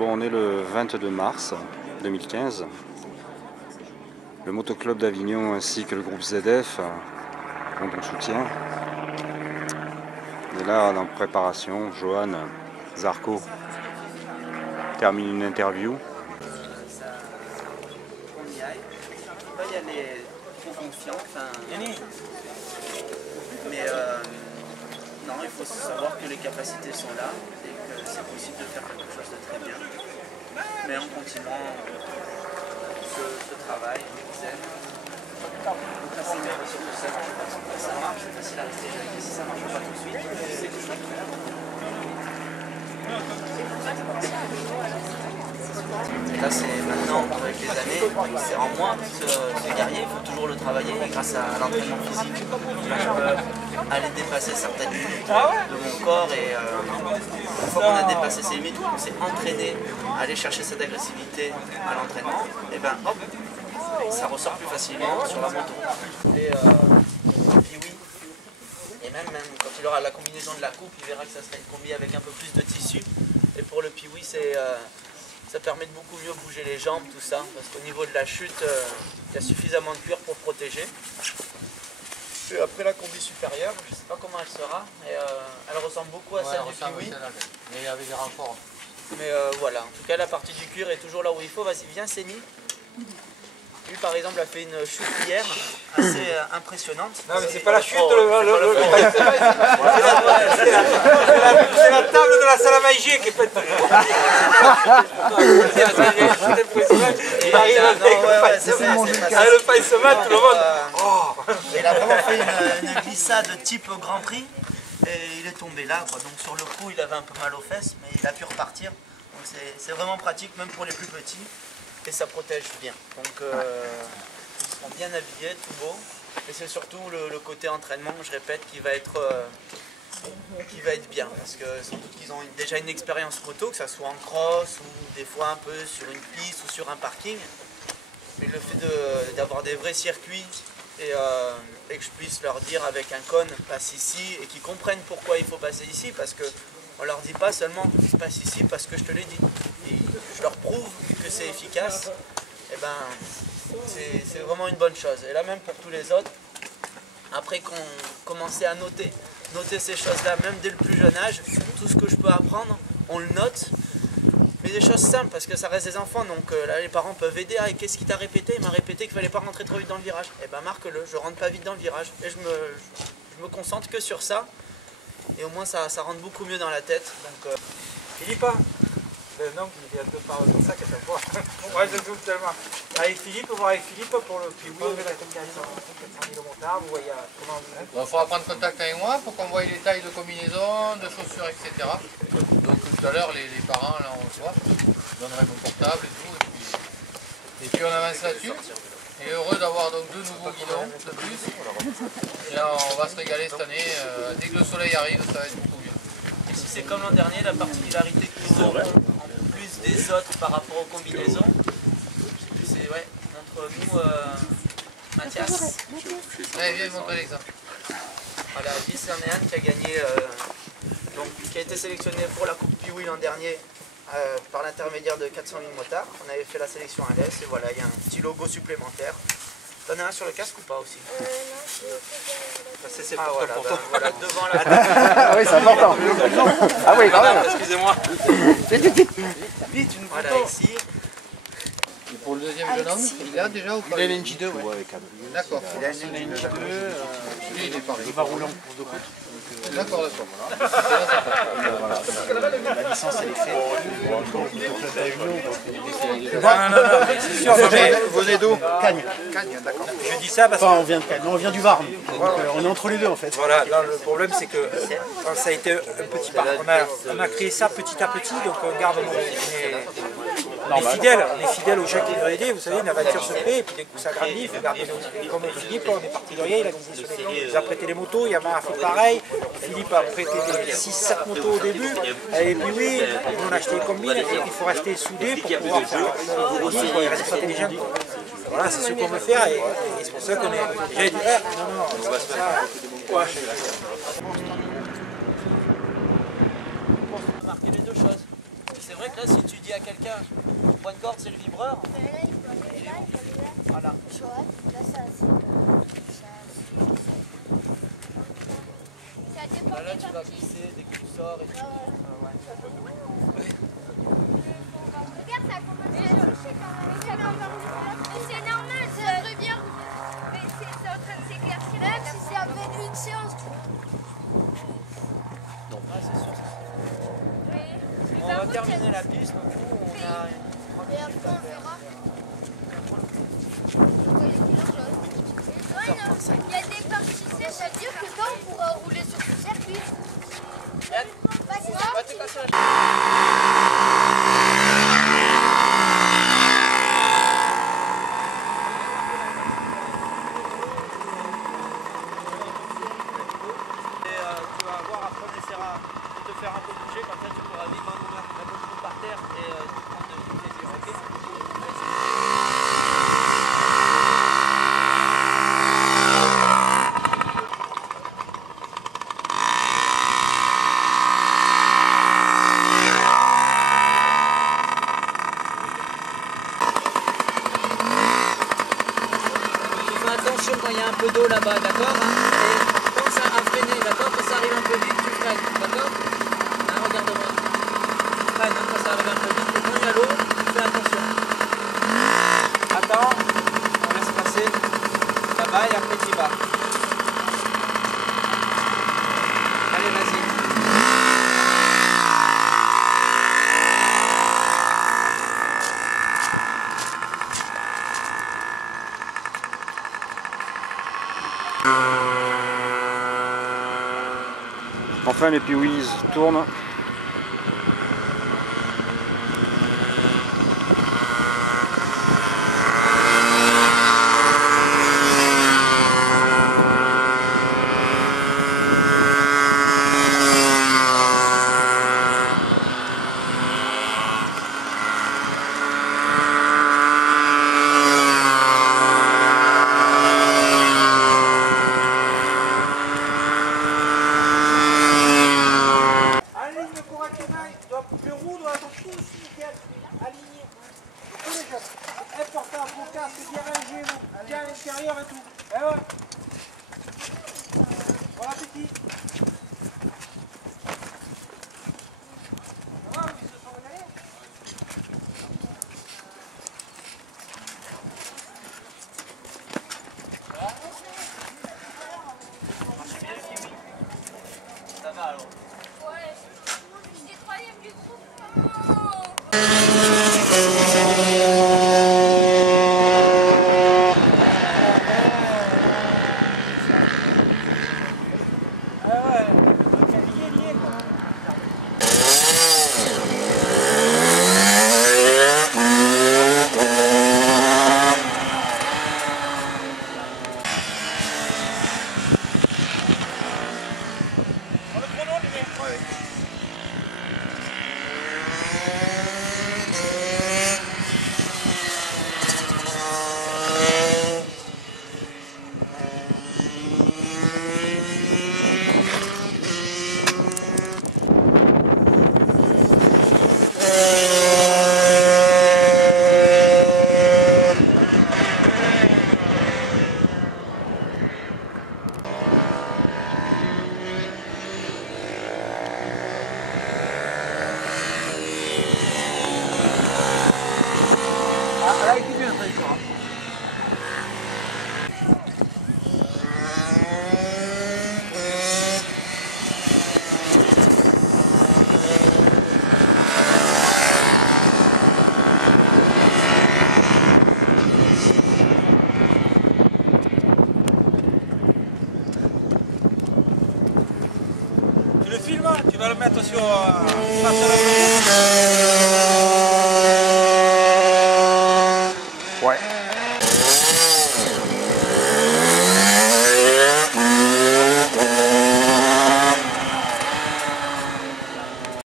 Bon, on est le 22 mars 2015. Le motoclub d'Avignon ainsi que le groupe ZF ont bon soutien. On est là en préparation. Johan Zarco termine une interview. On y aille. Faut pas y aller trop confiant. Mais non, il faut savoir que les capacités sont là et que c'est possible de faire quelque chose de très bien. Mais en continuant ce travail zen. Donc là, c'est bien sûr que ça marche pas. Ça marche, c'est facile à rester jeune. Et si ça marche pas tout de suite, c'est que ça. Là, c'est maintenant, avec les années, c'est en moi, ce guerrier, il faut toujours le travailler grâce à l'entraînement physique. Là, je peux aller dépasser certaines limites de mon corps et une fois qu'on a dépassé ces limites, on s'est entraîné à aller chercher cette agressivité à l'entraînement, et ben hop, ça ressort plus facilement sur la moto. Et puis oui, et même quand il aura la combinaison de la coupe, il verra que ça sera une combi avec un peu plus de tissu. Et pour le piwi, ça permet de beaucoup mieux bouger les jambes, tout ça, parce qu'au niveau de la chute, il y a suffisamment de cuir pour protéger. Et après la combi supérieure, je ne sais pas comment elle sera, mais elle ressemble beaucoup à celle du piwi. Mais avec des renforts. Mais voilà, en tout cas la partie du cuir est toujours là où il faut. Vas-y, viens Séni. Lui par exemple a fait une chute hier assez impressionnante. Non mais c'est pas la chute, c'est la table de la salle à manger qui est faite. Il arrive avec le paillement, tout le monde. Il a vraiment fait une glissade type Grand Prix et il est tombé là, quoi. Donc sur le coup il avait un peu mal aux fesses mais il a pu repartir. Donc c'est vraiment pratique même pour les plus petits. Et ça protège bien. Donc ils seront bien habillés, tout beau. Et c'est surtout le côté entraînement, je répète, qui va être bien. Parce que sans doute qu'ils ont déjà une expérience moto, que ce soit en cross ou des fois un peu sur une piste ou sur un parking. Mais le fait d'avoir des vrais circuits et que je puisse leur dire avec un cône, passe ici, et qu'ils comprennent pourquoi il faut passer ici, parce que on leur dit pas seulement passe ici parce que je te l'ai dit. Et je leur prouve que c'est efficace, et ben c'est vraiment une bonne chose. Et là même pour tous les autres, après qu'on commençait à noter ces choses-là, même dès le plus jeune âge, tout ce que je peux apprendre, on le note. Mais des choses simples parce que ça reste des enfants, donc là les parents peuvent aider. Ah, et qu'est-ce qu'il t'a répété? Il m'a répété qu'il fallait pas rentrer trop vite dans le virage. Et ben marque-le, je rentre pas vite dans le virage et je me concentre que sur ça. Et au moins ça rentre beaucoup mieux dans la tête. Donc, Philippe, le nom qui vient de parler comme ça, qu'à chaque fois. Ouais, je doute tellement. Avec Philippe, voir avec Philippe pour le piwi, la combinaison 400 000 motards, vous voyez comment vous êtes. Il faudra prendre contact avec moi pour qu'on voie les tailles de combinaison, de chaussures, etc. Donc tout à l'heure, les parents, là, on se voit. Je donnerai mon portable et tout. Et puis on avance là-dessus. Et heureux d'avoir donc 2 nouveaux guidons de plus. Et là, on va se régaler cette année. Dès que le soleil arrive, ça va être beaucoup mieux. et si c'est comme l'an dernier, la particularité qu'ils ont en plus des autres par rapport aux combinaisons, c'est ouais, entre nous, Mathias. Allez, viens montrer l'exemple. Voilà, lui c'en est un qui a gagné, donc qui a été sélectionné pour la Coupe Piwi l'an dernier par l'intermédiaire de 400 000 motards. On avait fait la sélection à l'Est et voilà, il y a un petit logo supplémentaire. T'en as un sur le casque ou pas aussi? C'est Ah, voilà, voilà, devant la... Ah oui, c'est important. Ah oui, quand même. Excusez-moi. Vite, une voilà, ici. Et pour le deuxième jeune homme, il a déjà ou pas? Il a une NJ2, ouais. D'accord. Il a une NJ2. Lui, il est pareil. Il va rouler en course de côte. D'accord, d'accord. La licence, elle est faite. Non, c'est sûr. Vous venez d'où? Cagnes. d'accord. Je dis ça parce que... Enfin, on vient de Cagnes. Non, on vient du Var. Donc, on est entre les deux en fait. Voilà, là, le problème c'est que ça a été un petit pas. On a créé ça petit à petit, donc on garde on est fidèles aux gens qui nous ont aidés. Vous savez, une aventure se fait et puis dès que ça grandit, il faut garder comme Philippe, on est parti de rien, il nous a prêté les motos, Yamaha a fait pareil, Philippe a prêté des 6-7 motos au début, et puis oui, on a acheté les combines, et il faut rester soudés pour pouvoir faire il reste intelligent. Voilà, c'est ce qu'on veut faire et c'est pour ça qu'on est. J'ai dit, non, on va se faire ça. Pour marquer les deux choses. C'est vrai que là, si tu dis à quelqu'un, le point de corde, c'est le vibreur. Voilà. Là, tu vas glisser dès que tu sors et tout. Regarde, ça commence à toucher quand même. Mais c'est normal, ça revient. Mais c'est en train de s'éclaircir. Même si c'est à peine une séance. Non, c'est sûr. Oui. On va terminer la piste, donc on a une... Et après, on verra. Il y a des parties sèches, ça veut dire que quand on pourra rouler sur ce circuit. Yann, Bah, c'est ça. va te casser la tu vas voir, après on essaiera de te faire un peu bouger, comme ça tu pourras vivre un peu par terre et prendre du plaisir, ok? Attention quand il y a un peu d'eau là-bas, d'accord, hein, et pense à freiner, d'accord, quand ça arrive un peu vite, tu freines, d'accord, hein, regarde-moi, tu freines, hein, quand ça arrive un peu vite, et quand il y a l'eau, tu fais attention. Attends, on laisse passer, ça va et après tu y vas. Allez, vas-y. Enfin les Piouis tournent. Le roue doit être tous nickel, aligné. Tous les jeunes. Important, vos casques bien rangés, bien à l'intérieur et tout. Et ouais. Bon appétit. Ça va, ils se sont régalés? Ça va alors. Ouais, j'étais troisième du groupe. Tu le filmes, tu vas le mettre sur face à la